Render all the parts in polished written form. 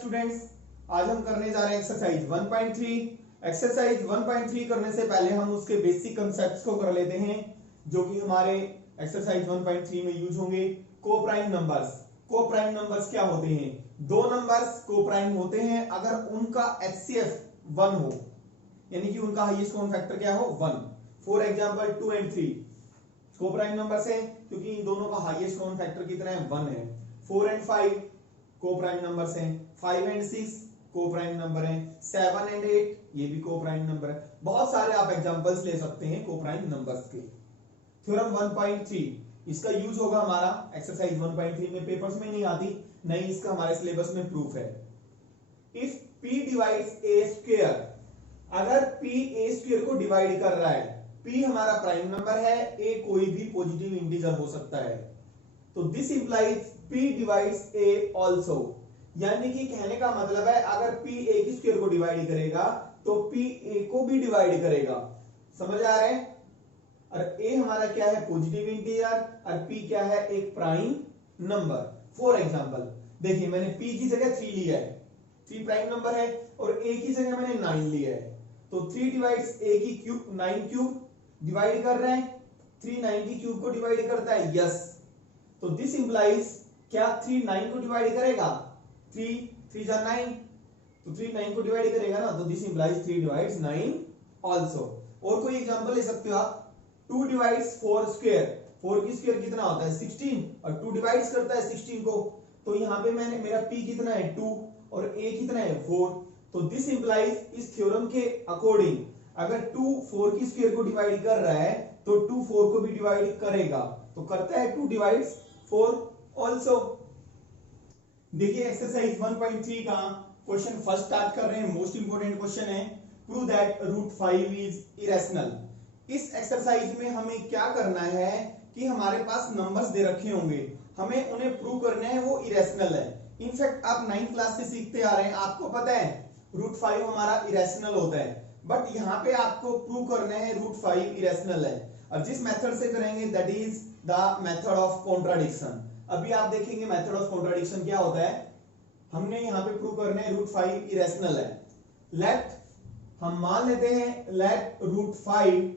Students, आज हम करने जा रहे हैं एक्सरसाइज 1.3। एक्सरसाइज 1.3 करने से पहले हम उसके बेसिक कंसेप्ट्स को कर लेते हैं जो कि हमारे एक्सरसाइज 1.3 में यूज होंगे। Coprime numbers. कोप्राइम नंबर्स क्या होते हैं? दो नंबर्स कोप्राइम होते हैं अगर उनका एचसीएफ 1 हो, यानी कि उनका हाईएस्ट कॉमन फैक्टर क्या हो, 1। फॉर एग्जांपल 2 और 3 कोप्राइम नंबर्स हैं क्योंकि इन दोनों का हाईएस्ट कॉमन फैक्टर कितना है, 1 है। 4 और 5 कोप्राइम नंबर्स हैं। 5 और 6 कोप्राइम नंबर हैं। 7 और 8 ये भी कोप्राइम नंबर है। बहुत सारे आप एग्जांपल्स ले सकते हैं कोप्राइम नंबर्स के। थ्योरम 1.3 इसका यूज होगा हमारा एक्सरसाइज 1.3 में, पेपर्स में नहीं आती, नहीं इसका हमारे सिलेबस में प्रूफ है। If p divides a square, अगर p a स्क्वायर को डिवाइड कर रहा है, p हमारा प्राइम नंबर है, a कोई भी पॉजिटिव इंटीजर हो सकता है, तो this implies p divides a also, यानी कि कहने का मतलब है अगर p a की स्क्वायर को डिवाइड करेगा तो p a को भी डिवाइड करेगा। समझ आ रहा है? और a हमारा क्या है, पॉजिटिव इंटीजर, और p क्या है, एक प्राइम नंबर। फॉर एग्जांपल देखिए, मैंने p की जगह 3 लिया है, 3 प्राइम नंबर है, और a की जगह मैंने 9 लिया है, तो 3 डिवाइड्स a की क्यूब, 9 क्यूब डिवाइड कर रहे हैं, 3 9 की क्यूब को डिवाइड करता है, यस। तो दिस इंप्लाइज क्या 3 9 को डिवाइड करेगा, 3 3 जा 9, तो 3 9 को डिवाइड करेगा ना, तो दिस इंप्लाइज 3 डिवाइड्स 9 आल्सो। और कोई एग्जांपल ले सकते हो आप, 2 डिवाइड्स 4 स्क्वायर, 4 की स्क्वायर कितना होता है, 16, और 2 डिवाइड्स करता है 16 को, तो यहां पे मैंने मेरा p कितना है, 2, और a कितना है, 4। तो दिस इंप्लाइज इस थ्योरम के अकॉर्डिंग अगर 2 4 की स्क्वायर को डिवाइड कर रहा है तो 2 4 को भी डिवाइड करेगा, तो करता है 2 डिवाइड्स 4 आल्सो। देखिए एक्सरसाइज 1.3 का क्वेश्चन फर्स्ट स्टार्ट कर रहे हैं। मोस्ट इंपोर्टेंट क्वेश्चन है, प्रूव दैट √5 इज इरेशनल। इस एक्सरसाइज में हमें क्या करना है कि हमारे पास नंबर्स दे रखे होंगे, हमें उन्हें प्रूव करना है वो इरेशनल है। इनफैक्ट आप 9th क्लास से सीखते आ रहे हैं, आपको पता है √5 हमारा इरेशनल होता है, बट यहाँ पे आपको प्रूव करना है √5 इरेशनल है, और जिस मेथड से करेंगे that is the method of contradiction. अभी आप देखेंगे मेथड ऑफ कॉन्ट्राडिक्शन क्या होता है। हमने यहाँ पे प्रूव करना है √5 इरेशनल है। लेट, हम मान लेते हैं लेट √5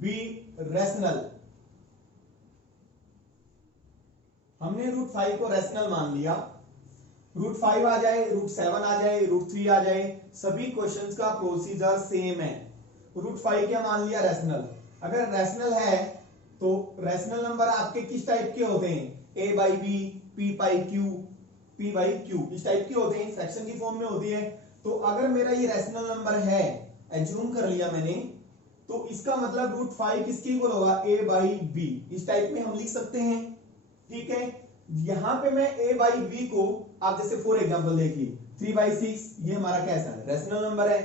बी रेशनल। हमने √5 को रेशनल मान लिया, √5 आ जाए, √7 आ जाए, √3 आ जाए, सभी क्वेश्चंस का प्रोसीजर सेम है। √5 क्या मान लिया, रैशनल। अगर रैशनल है तो रैशनल नंबर आपके किस टाइप के होते हैं, a by B, p by Q, p by Q, इस टाइप के होते हैं, फ्रैक्शन की फॉर्म में होती है। तो अगर मेरा ये रैशनल नंबर है, एज्यूम कर लिया मैंने, तो इसका मतलब √5 किसके इक्वल होगा, a बाई बी, इस टाइप में हम लिख सकते हैं। ठीक है, यहां पे मैं a बाई बी को, आप जैसे फॉर एग्जांपल देखिए 3/6 ये हमारा कैसा है, रैशनल नंबर है।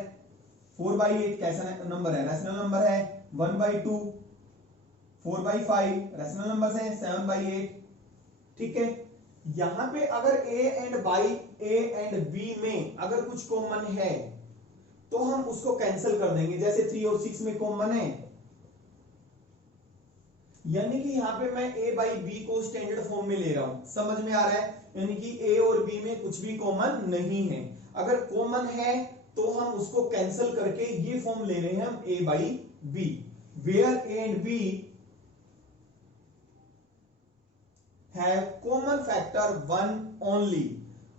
4/8 कैसा नंबर है, रैशनल नंबर है। 1/2, 4/5 रैशनल नंबर है। 7/8। ठीक है, यहां पे अगर a एंड b में अगर कुछ कॉमन है तो हम उसको कैंसिल कर देंगे, जैसे 3 और 6 में कॉमन है, यानी कि यहां पे मैं a बाई बी को स्टैंडर्ड फॉर्म में ले रहा हूं। समझ में आ रहा है? यानी कि a और b में कुछ भी कॉमन नहीं है। अगर कॉमन है तो हम उसको कैंसिल करके ये फॉर्म ले रहे हैं हम a by B, where a and b have common factor 1 only.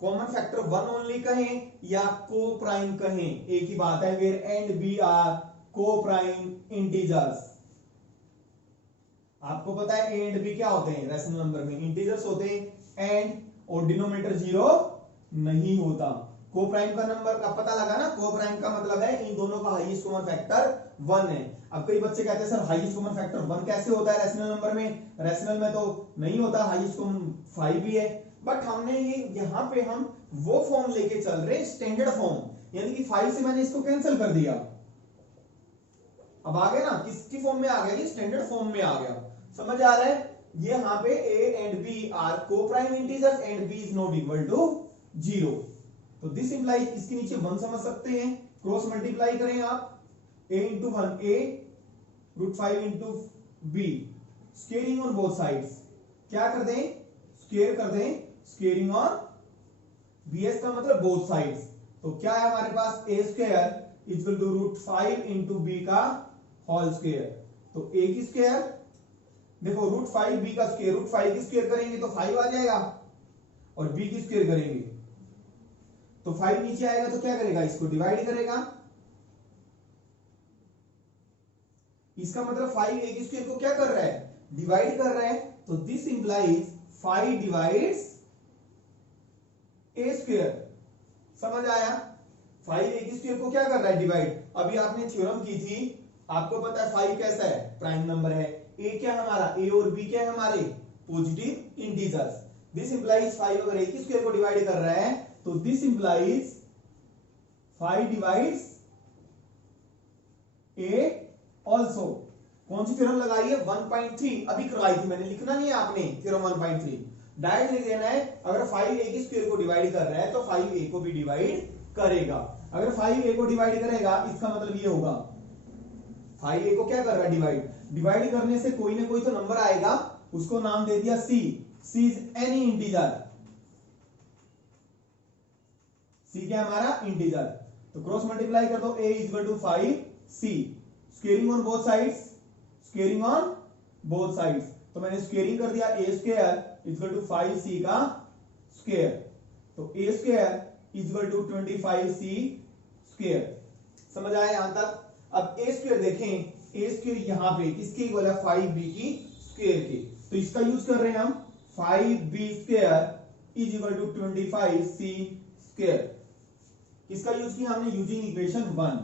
Common factor 1 only कहें या को प्राइम कहें, एक ही बात है। Where and B are coprime integers. आपको पता है ए एंड बी क्या होते हैं, रैशनल नंबर में इंटीजर्स होते हैं, एंड और डिनोमिनेटर 0 नहीं होता। को प्राइम का नंबर का पता लगा ना, को प्राइम का मतलब है इन दोनों का हाईएस्ट कॉमन फैक्टर 1 है। अब कई बच्चे कहते हैं सर हाईएस्ट कॉमन फैक्टर 1 कैसे होता है रैशनल नंबर में, रैशनल में तो नहीं होता, हाईएस्ट कॉमन 5 ही है। बट हमने ये यहां पे हम वो फॉर्म लेके चल रहे स्टैंडर्ड फॉर्म, यानी कि 5 से मैंने इसको कैंसिल कर दिया। अब आ गया ना, किसकी फॉर्म में आ गया, ये स्टैंडर्ड फॉर्म में आ गया। समझ आ रहा है? ये यहां पे a and b are coprime integers and b is not equal to 0। तो दिस इंप्लाइज, इसके नीचे 1 समझ सकते हैं, क्रॉस मल्टीप्लाई करें आप, a into 1 a, √5 into b, squaring on both sides. क्या कर दें, स्क्वेयर कर दें, स्क्वेयरिंग ऑन bs का मतलब बोथ साइड्स। तो क्या है हमारे पास a square equal to √5 into B का होल स्क्वायर। तो a की स्क्वायर, देखो √5 b का स्क्वायर, √5 की स्क्वायर करेंगे तो 5 आ जाएगा, और b की स्क्वायर करेंगे तो 5 नीचे आएगा, तो क्या करेगा, इसको डिवाइड करेगा। इसका मतलब 5 a की स्क्वायर को क्या कर रहा है, डिवाइड कर रहा है। तो this implies 5 divides a square. समझ आया, 5 a की स्क्वायर को क्या कर रहा है, डिवाइड। अभी आपने थ्योरम की थी, आपको पता है 5 कैसा है, प्राइम नंबर है। a क्या है हमारा, a और b क्या है हमारे, पॉजिटिव इंटीजर्स। दिस इंप्लाइज 5 अगर a की स्क्वायर को डिवाइड कर रहा है तो this implies 5 divides a also. कौन सी थ्योरम लगाई है, 1.3 अभी करवाई थी मैंने, लिखना नहीं है आपने थ्योरम 1.3, डायरेक्ट लिख देना है। अगर 5 a की स्क्वायर को डिवाइड कर रहा है तो 5 a को भी डिवाइड करेगा। अगर 5 a को डिवाइड करेगा इसका मतलब ये होगा 5 a को क्या कर रहा है, डिवाइड करने से कोई ना कोई तो नंबर आएगा, उसको नाम दे दिया c। c is any integer, c क्या हमारा, इंटीजर। तो क्रॉस मल्टीप्लाई कर दो, a equal to 5c, squaring on both sides, squaring on both sides. तो मैंने स्क्वेयरिंग कर दिया, a square equal to 5c का स्क्वायर, तो a square equal to 25c square. समझ आया यहां तक। अब a स्क्वायर देखें, a स्क्वायर यहां पे किसके इक्वल है, 5b की स्क्वायर के। तो इसका यूज कर रहे हैं हम, 5b square is equal to 25c square. किसका यूज किया हमने, यूजिंग इक्वेशन 1,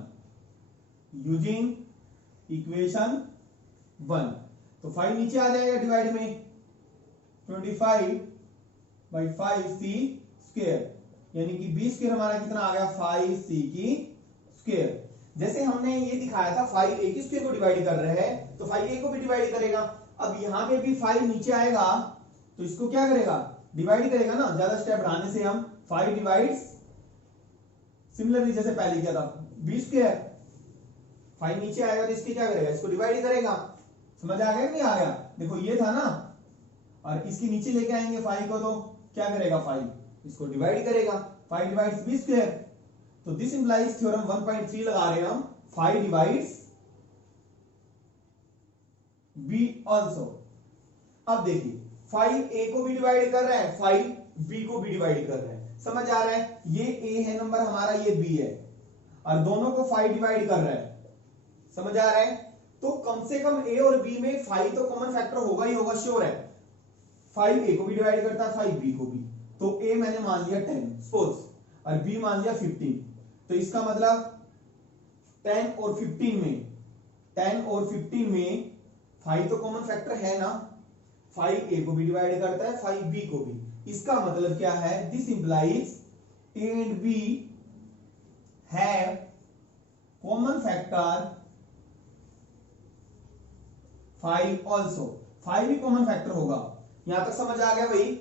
यूजिंग इक्वेशन 1। तो 5 नीचे आ जाएगा डिवाइड में, 25/5c स्क्वायर, यानी कि b स्क्वायर हमारा कितना आ गया, 5c की स्क्वायर। जैसे हमने ये दिखाया था 5 a की स्क्वायर को डिवाइड कर रहे हैं तो 5 a को भी डिवाइड करेगा। अब यहां पे भी 5 नीचे आएगा तो इसको क्या करेगा, डिवाइड करेगा ना, ज्यादा स्टेप बढ़ाने से हम 5 डिवाइड्स, सिमिलरली जैसे पहले किया था, b स्क्वायर, 5 नीचे आएगा तो इसके क्या करेगा, इसको डिवाइड करेगा। समझ आ गया कि नहीं आ गया, देखो ये था ना, और इसके नीचे लेके आएंगे 5 को तो क्या करेगा, 5 इसको डिवाइड करेगा, 5 डिवाइड्स b स्क्वायर। तो दिस इंप्लाइज थ्योरम 1.3 लगा रहे हैं हम, 5 डिवाइड्स b ऑल्सो। अब देखिए 5 a को भी डिवाइड कर रहा है, 5 b को भी डिवाइड कर रहा है। समझ आ रहा है, ये a है नंबर हमारा, ये b है, और दोनों को 5 डिवाइड कर रहा है। समझ आ रहा है, तो कम से कम a और b में 5 तो कॉमन फैक्टर होगा ही होगा, श्योर है। 5 a को भी डिवाइड करता है, 5 b को भी। तो a मैंने मान लिया 10 सपोज, और b मान लिया 15। तो इसका मतलब 10 और 15 में 5 तो कॉमन फैक्टर है ना, 5 a को भी डिवाइड करता है, 5 b को भी। इसका मतलब क्या है, this implies a and b have common factor 5 also. 5 भी कॉमन फैक्टर होगा। यहां तक समझ आ गया भाई,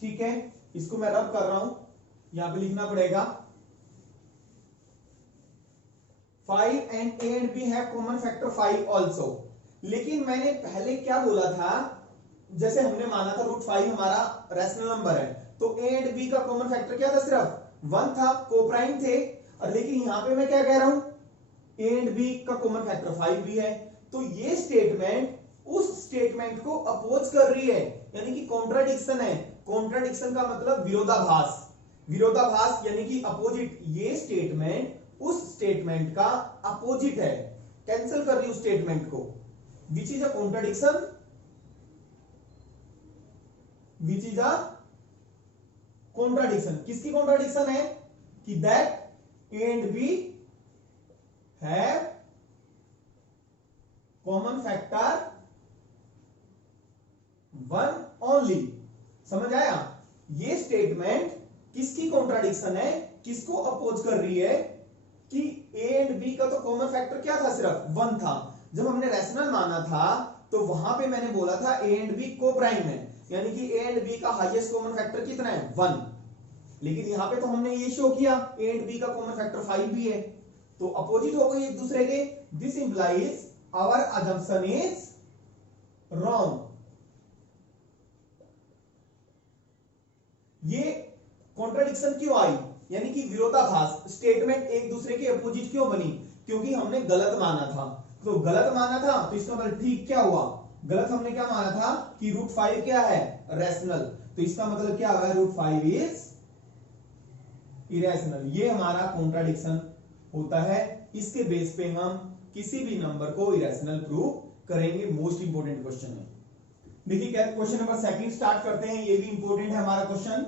ठीक है। इसको मैं रब कर रहा हूं, यहां पे लिखना पड़ेगा 5 and a and b have common factor 5 also। लेकिन मैंने पहले क्या बोला था, जैसे हमने माना था √5 हमारा रैशनल नंबर है, तो a and b का कॉमन फैक्टर क्या था, सिर्फ 1 था, कोप्राइम थे। और लेकिन यहां पे मैं क्या कह रहा हूं, a and b का कॉमन फैक्टर 5 भी है। तो ये स्टेटमेंट उस स्टेटमेंट को अपोज कर रही है, यानी कि कॉन्ट्राडिक्शन है। कॉन्ट्राडिक्शन का मतलब विरोधाभास, विरोधाभास यानी कि अपोजिट। ये स्टेटमेंट उस स्टेटमेंट का अपोजिट है, कैंसिल कर रही उस स्टेटमेंट को। Which is a contradiction, which is a contradiction. किसकी कॉन्ट्राडिक्शन है, कि that A and B have common factor 1 only. समझ आया, ये स्टेटमेंट किसकी कॉन्ट्राडिक्शन है, किसको अपोज कर रही है, कि a एंड b का तो कॉमन फैक्टर क्या था, सिर्फ 1 था। जब हमने रैशनल माना था तो वहां पे मैंने बोला था a एंड b को प्राइम है, यानी कि a एंड b का हाईएस्ट कॉमन फैक्टर कितना है, 1। लेकिन यहां पे तो हमने ये शो किया a एंड b का कॉमन फैक्टर 5 भी है, तो अपोजिट हो गई एक दूसरे के। This implies our assumption is wrong. ये कॉन्ट्राडिक्शन क्यों आई, यानी कि विरोधाभास, स्टेटमेंट एक दूसरे के अपोजिट क्यों बनी, क्योंकि हमने गलत माना था। तो गलत माना था तो इसका मतलब ठीक क्या हुआ, गलत हमने क्या माना था कि √5 क्या है, रैशनल, तो इसका मतलब क्या होगा, √5 इज इरेशनल। ये हमारा कॉन्ट्राडिक्शन होता है, इसके बेस पे हम किसी भी नंबर को इरेशनल प्रूव करेंगे। मोस्ट इंपोर्टेंट क्वेश्चन है। देखिए क्या क्वेश्चन नंबर सेकंड स्टार्ट करते हैं, ये भी इंपोर्टेंट है हमारा question.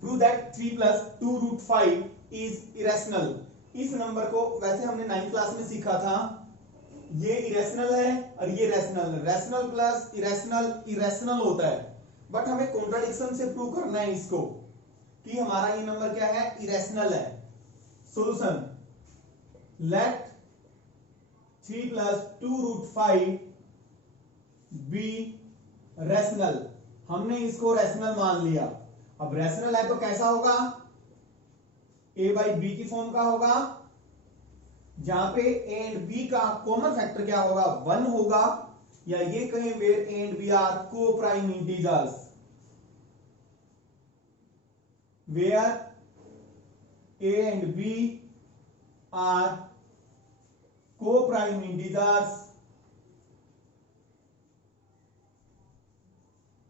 Prove that 3 + 2√5 is irrational. इस नंबर को वैसे हमने 9th क्लास में सीखा था, ये इरेशनल है और ये rational. Rational plus irrational irrational होता है, बट हमें कॉन्ट्राडिक्शन से प्रूव करना है इसको कि हमारा ये नंबर क्या है, इरेशनल है। Solution, let 3 + 2√5 B rational. हमने इसको रैशनल मान लिया। अब रैशनल है तो कैसा होगा, a/b की फॉर्म का होगा, जहां पे a एंड b का कॉमन फैक्टर क्या होगा, 1 होगा, या ये कहें where a and b are coprime integers, where a and b are coprime integers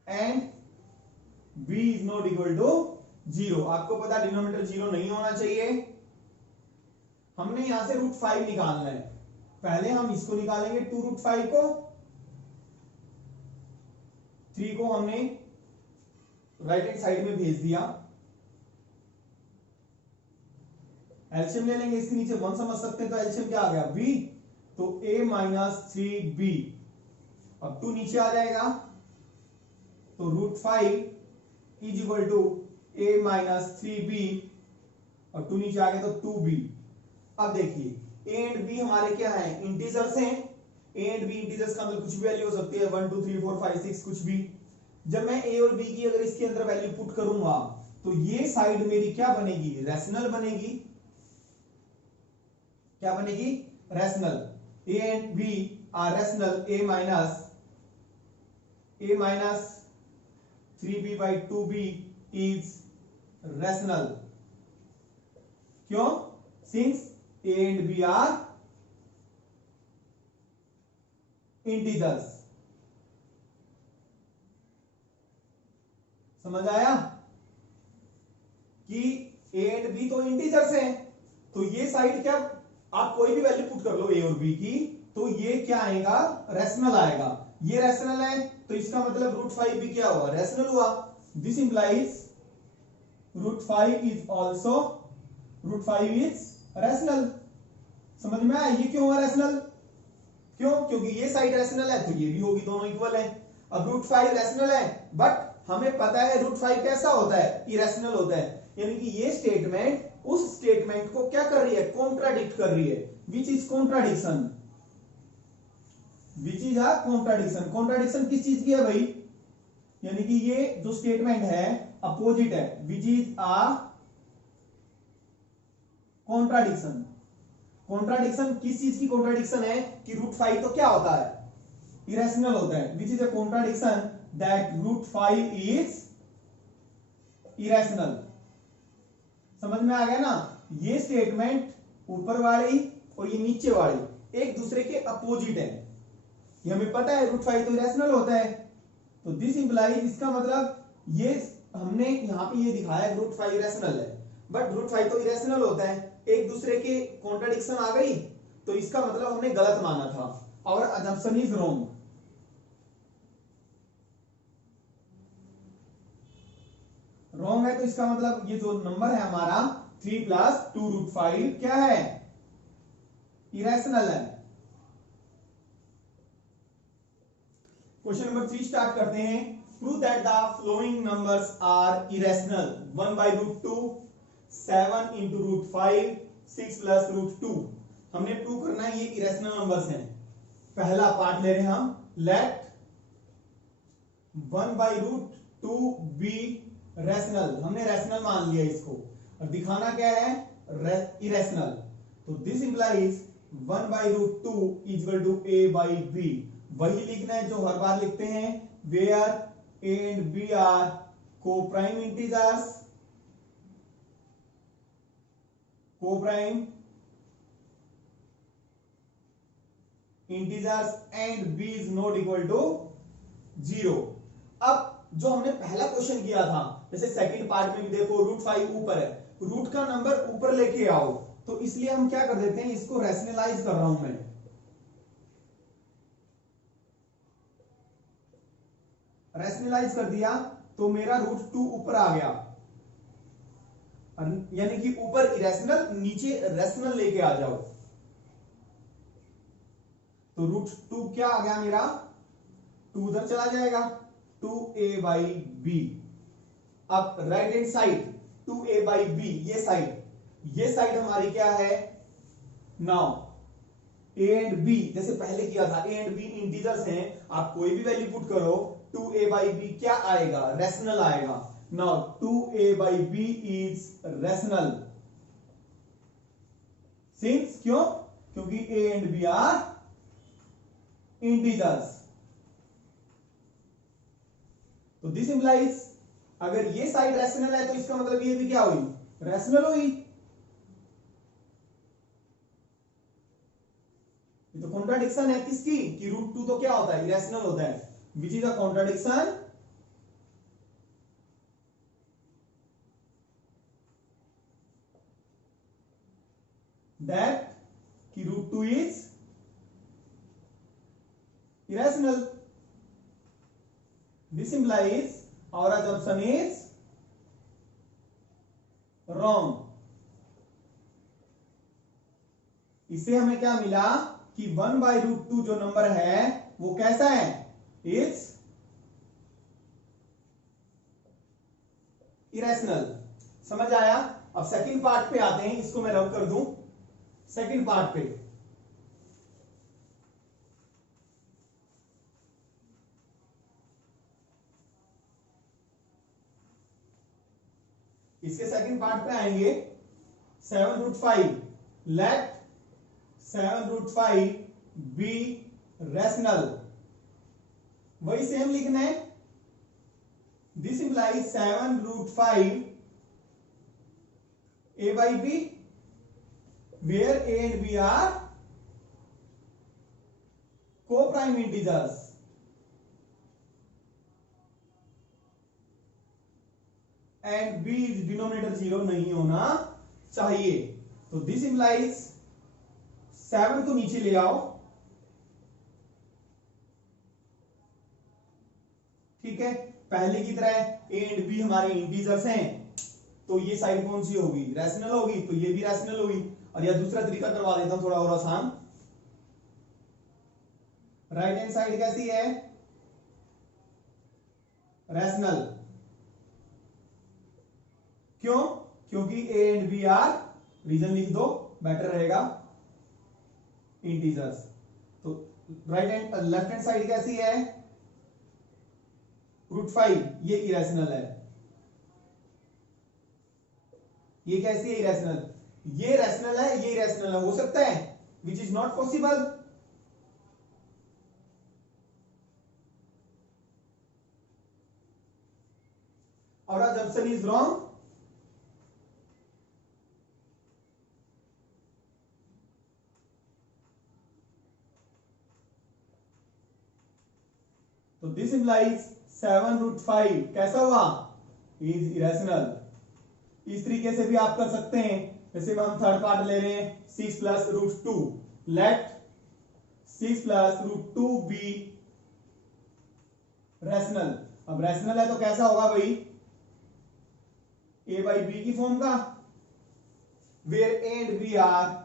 and b is not equal to 0। आपको पता डिनोमिनेटर 0 नहीं होना चाहिए। हमने यहां से √5 निकालना है, पहले हम इसको निकालेंगे 2√5 को, 3 को हमने राइट हैंड साइड में भेज दिया, एलसीएम ले लेंगे, इसके नीचे 1 समझ सकते हैं, तो एलसीएम क्या आ गया, b, तो a - 3b। अब 2 नीचे आ जाएगा, तो √5 is equal to a - 3b, और 2 नीचे आ गया तो 2b। अब देखिए a एंड b हमारे क्या है, इंटीजर्स हैं। a एंड b इंटीजर्स का मतलब कुछ भी वैल्यू हो सकती है, 1 2 3 4 5 6 कुछ भी। जब मैं a और b की अगर इसके अंदर वैल्यू पुट करूंगा तो ये साइड मेरी क्या बनेगी, रैशनल बनेगी। क्या बनेगी, rational. a and b are rational, a - 3b/2b is rational. क्यों, since a and b are integers. समझ आया कि a एंड b तो इंटीजर्स हैं, तो ये साइड क्या, आप कोई भी वैल्यू पुट कर लो a और b की, तो ये क्या आएगा, रैशनल आएगा। ये रैशनल है तो इसका मतलब √5 भी क्या हुआ, रैशनल हुआ। This implies √5 is also rational. समझ में आया, ये क्यों हुआ रैशनल, क्यों, क्योंकि ये साइड रैशनल है तो ये भी होगी, दोनों इक्वल है। अब √5 रैशनल है, बट हमें पता है √5 कैसा होता है, इरेशनल होता है, यानी कि ये स्टेटमेंट उस स्टेटमेंट को क्या कर रही है, कॉन्ट्राडिक्ट कर रही है, which is contradiction, which is a contradiction. Contradiction किस चीज की है भाई, यानी कि ये जो स्टेटमेंट है अपोजिट है, विच इज अ कॉन्ट्राडिक्शन। कॉन्ट्राडिक्शन किस चीज की कॉन्ट्राडिक्शन है कि √5 तो क्या होता है, इरेशनल होता है, विच is a contradiction that √5 is irrational. समझ में आ गया ना, ये स्टेटमेंट ऊपर वाली और ये नीचे वाली एक दूसरे के अपोजिट है, ये हमें पता है, √5 तो इरेशनल होता है, तो दिस इंप्लाइज, इसका मतलब ये हमने यहां पे ये दिखाया √5 इरेशनल है, बट √5 तो इरेशनल होता है, एक दूसरे के कॉन्ट्राडिक्शन आ गई, तो इसका मतलब हमने गलत माना था, और अजम्पशन इज रॉन्ग। रॉन्ग है तो इसका मतलब ये जो नंबर है हमारा 3 + 2√5 क्या है, इरेशनल है। क्वेश्चन नंबर 3 स्टार्ट करते हैं। Prove that the following numbers are irrational, 1/√2, 7 × √5, 6 + √2। हमने प्रूव करना है ये इरेशनल नंबर्स हैं। पहला पार्ट ले रहे हैं हम, लेट 1/√2 बी रैशनल। हमने रैशनल मान लिया इसको, और दिखाना क्या है, इरेशनल। तो दिस इंप्लाइज 1/√2 = a/b। वही लिखना है जो हर बार लिखते हैं, where a and b are coprime integers, coprime integers and b is not equal to 0। अब जो हमने पहला क्वेश्चन किया था, जैसे सेकंड पार्ट में भी देखो √5 ऊपर है, रूट का नंबर ऊपर लेके आओ, तो इसलिए हम क्या कर देते हैं, इसको रैशनलाइज कर रहा हूं मैं, रैशनलाइज कर दिया तो मेरा √2 ऊपर आ गया, यानी कि ऊपर इरेशनल नीचे रैशनल लेके आ जाओ, तो √2 क्या आ गया मेरा, 2 उधर चला जाएगा, 2a/b। अब राइट हैंड साइड 2a/b, ये साइड हमारी क्या है, नाउ a एंड b, जैसे पहले किया था a एंड b इंटीजर्स हैं, आप कोई भी वैल्यू पुट करो 2a/b क्या आएगा, रैशनल आएगा। Now 2a/b is rational, since क्यों, क्योंकि a and b are integers. तो दिस इंप्लाइज, अगर ये साइड रैशनल है तो इसका मतलब ये भी क्या हुई, रैशनल हुई। ये तो कॉन्ट्राडिक्शन है किसकी, कि √2 तो क्या होता है, इरेशनल होता है, विच इज अ कॉन्ट्राडिक्शन दैट कि √2 is irrational. This implies our assumption is wrong. इससे हमें क्या मिला कि 1/√2 जो नंबर है वो कैसा है, इज इरेशनल। समझ आया। अब सेकंड पार्ट पे आते हैं, इसको मैं रब कर दूं सेकंड पार्ट पे। इसके सेकंड पार्ट पे आएंगे, 7√5 लेट 7√5 बी रैशनल, वही सेम लिखना है। This implies 7√5 a/b where a and b are co-prime integers and b is denominator 0 नहीं होना चाहिए। तो दिस इंप्लाइज 7 को नीचे ले आओ, ठीक है, पहले की तरह a एंड b हमारे इंटीजर्स हैं, तो ये साइड कौन सी होगी, रैशनल होगी, तो ये भी रैशनल होगी। और या दूसरा तरीका करवा देता हूं थोड़ा और आसान, राइट हैंड साइड कैसी है, रैशनल। क्यों, क्योंकि a and b are, reason लिख दो बेटर रहेगा, इंटीजर्स। तो right hand left hand side कैसी है, √5, ये इरेशनल है, ये कैसी है, इरेशनल। ये रैशनल है, ये इरेशनल है, हो सकता है, विच इज नॉट पॉसिबल। और assumption इज रॉन्ग। तो दिस इंप्लाइज 7√5 कैसा हुआ, इज इरेशनल। इस तरीके से भी आप कर सकते हैं, जैसे हम थर्ड पार्ट ले रहे हैं, 6 + √2 लेट 6 + √2 बी रैशनल। अब रैशनल है तो कैसा होगा भाई, a/b की फॉर्म का, where a and b are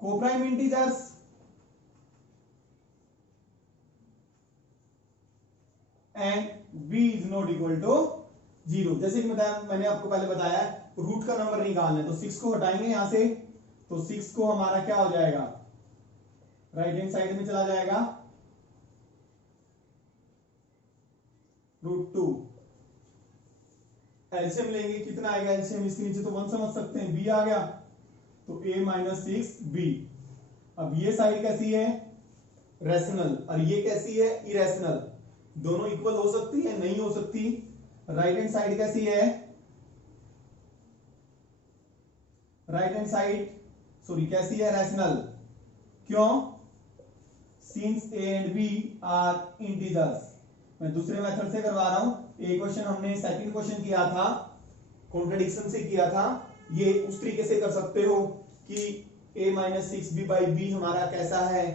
coprime integers and b is not equal to 0। जैसे कि मैंने आपको पहले बताया, रूट का नंबर निकालना है, तो 6 को हटाएंगे यहां से, तो 6 को हमारा क्या हो जाएगा, राइट हैंड साइड में चला जाएगा, √2। एलसीएम लेंगे, कितना आएगा एलसीएम, इसके नीचे तो 1 समझ सकते हैं, b आ गया, तो a - 6b। अब ये साइड कैसी है, रैशनल, और ये कैसी है, इरेशनल। दोनों इक्वल हो सकती है, नहीं हो सकती। राइट हैंड साइड कैसी है, राइट हैंड साइड सॉरी कैसी है, रैशनल। क्यों, since A and B are integers. मैं दूसरे मेथड से करवा रहा हूं। एक क्वेश्चन हमने सेकंड क्वेश्चन किया था, कॉन्ट्रडिक्शन से किया था। ये उस तरीके से कर सकते हो कि a minus six B by B हमारा कैसा है,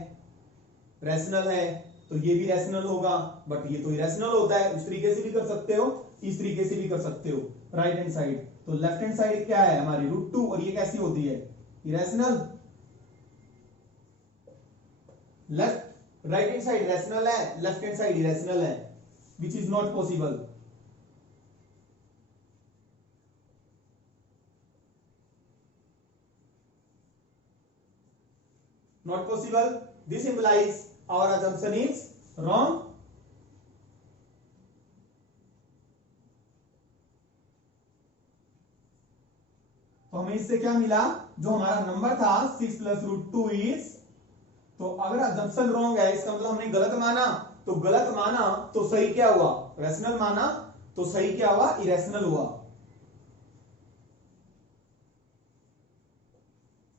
रैशनल है, तो ये भी रैशनल होगा, बट ये तो इरेशनल होता है। उस तरीके से भी कर सकते हो, इस तरीके से भी कर सकते हो। राइट हैंड साइड, तो लेफ्ट हैंड साइड क्या है हमारी, √2, और ये कैसी होती है, irrational. Left right hand side rational है, लेफ्ट हैंड साइड इरेशनल है, which is not possible. Not possible. This implies our assumption is wrong. तो हमें इससे क्या मिला, जो हमारा नंबर था 6 प्लस √2 इज, तो अगर assumption wrong है इसका मतलब हमने गलत माना, तो गलत माना तो सही क्या हुआ, रैशनल माना तो सही क्या हुआ, इरेशनल हुआ।